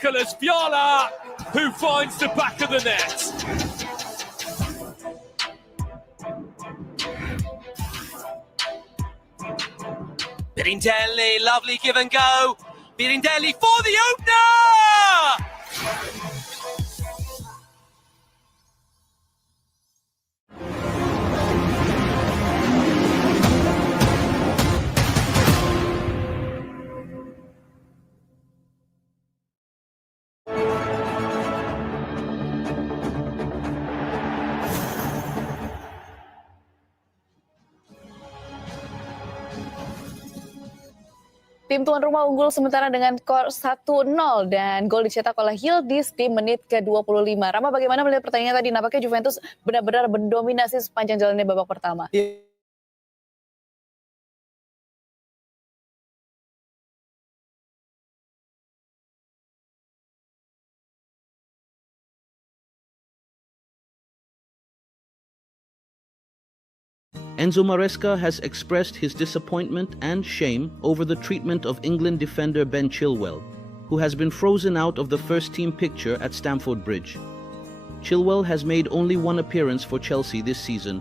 Nicolas Viola, who finds the back of the net. Birindelli, lovely give and go. Birindelli for the opener! Tim tuan rumah unggul sementara dengan skor 1-0 dan gol dicetak oleh Yildiz di menit ke-25. Rama, bagaimana melihat pertandingan tadi? Nampaknya Juventus benar-benar mendominasi sepanjang jalannya babak pertama. Enzo Maresca has expressed his disappointment and shame over the treatment of England defender Ben Chilwell, who has been frozen out of the first-team picture at Stamford Bridge. Chilwell has made only one appearance for Chelsea this season.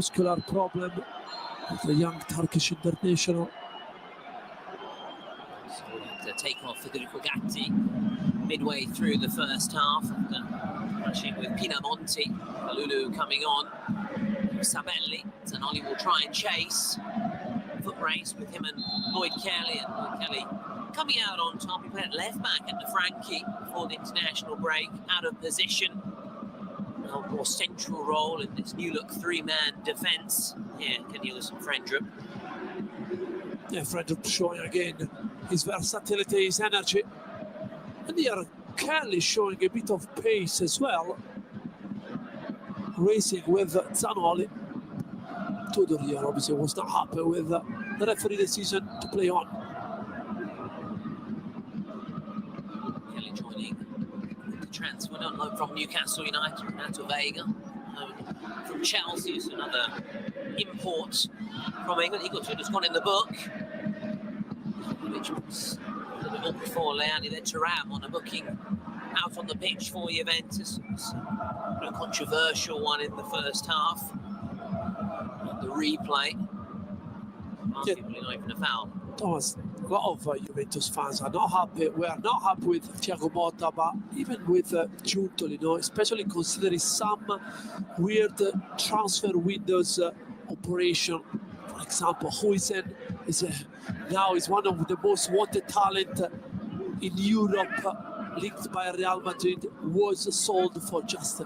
muscular problem with the young Turkish international. So the take-off Federico Gatti midway through the first half, matching with Pinamonti, Kalulu coming on, Sabelli, Zanoli will try and chase, foot race with him and Lloyd Kelly, and Lloyd Kelly coming out on top. He played at left back at the Frankie before the international break, out of position, a more central role in this new look three-man defence. Here, Cornelius and Frendrup. Yeah, Frendrup showing again his versatility, his energy. And here, Kelly showing a bit of pace as well. Racing with Zanoli. Tudor here obviously was not happy with the referee decision to play on. Kelly joining the transfer on loan from Newcastle United, Renato Vega. From Chelsea, is another import from England. Eagleton has gone in the book. Which was a little bit more before Leani, then Thuram on a booking out on the pitch for Juventus. A controversial one in the first half. The replay, arguably not even a foul. Thomas, a lot of Juventus fans are not happy. We are not happy with Thiago Motta, but even with Giuntoli, especially considering some weird transfer windows operation. For example, Huijsen is now is one of the most wanted talent in Europe, linked by Real Madrid, was sold for just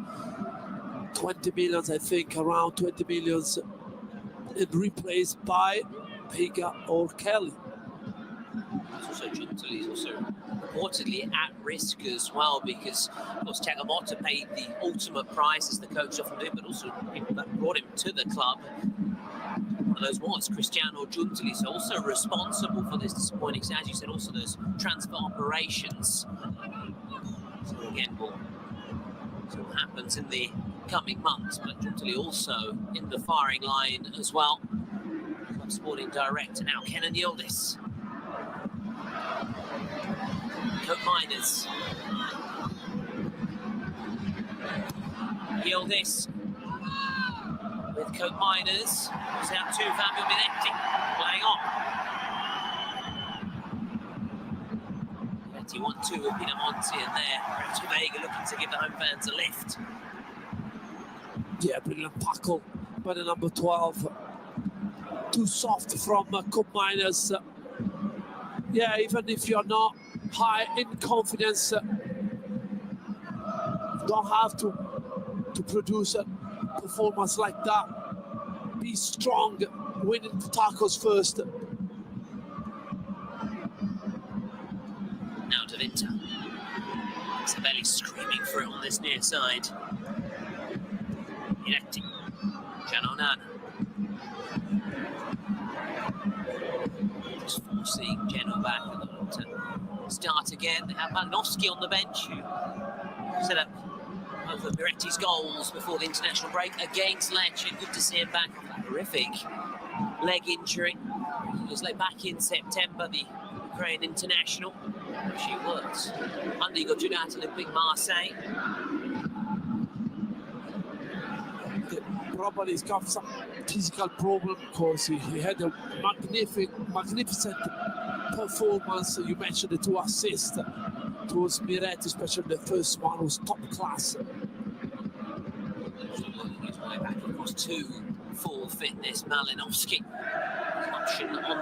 20 millions, I think, around 20 millions, and replaced by Vega or Kelly. Also, Giuntoli is also reportedly at risk as well, because of course Thiago Motta paid the ultimate price, as the coach often did, but also people that brought him to the club. One of those was Cristiano Giuntoli, so also responsible for this disappointing, as you said, also those transfer operations. So again, we'll see what happens in the coming months, but Giuntoli also in the firing line as well. Club sporting director now, Kenan Yildiz. Cope Miners. Yildiz with Cope Miners. It's out to Fabio Minetti, playing on. Minetti 1-2 with Pinamonti in there. Renato Vega looking to give the home fans a lift. Yeah, brilliant tackle by the number 12. Too soft from Cope Miners. Yeah, even if you're not high in confidence, you don't have to produce a performance like that. Be strong, winning the tackles first. Now to Vinta. Sabelli screaming for it on this near side. Minetti. Giannonana. Just forcing Genoa back to start again. They have Malinowski on the bench, who set up both of Miretti's goals before the international break against Lecce. Good to see him back off that horrific leg injury. He was laid back in September, the Ukraine international. She was under Juventus Olympique Marseille. Probably he's got some physical problem, because he had a magnificent performance. You mentioned the 2 assists towards Miretti, especially the first one was top class. His way back, of course, to full fitness. Malinowski option on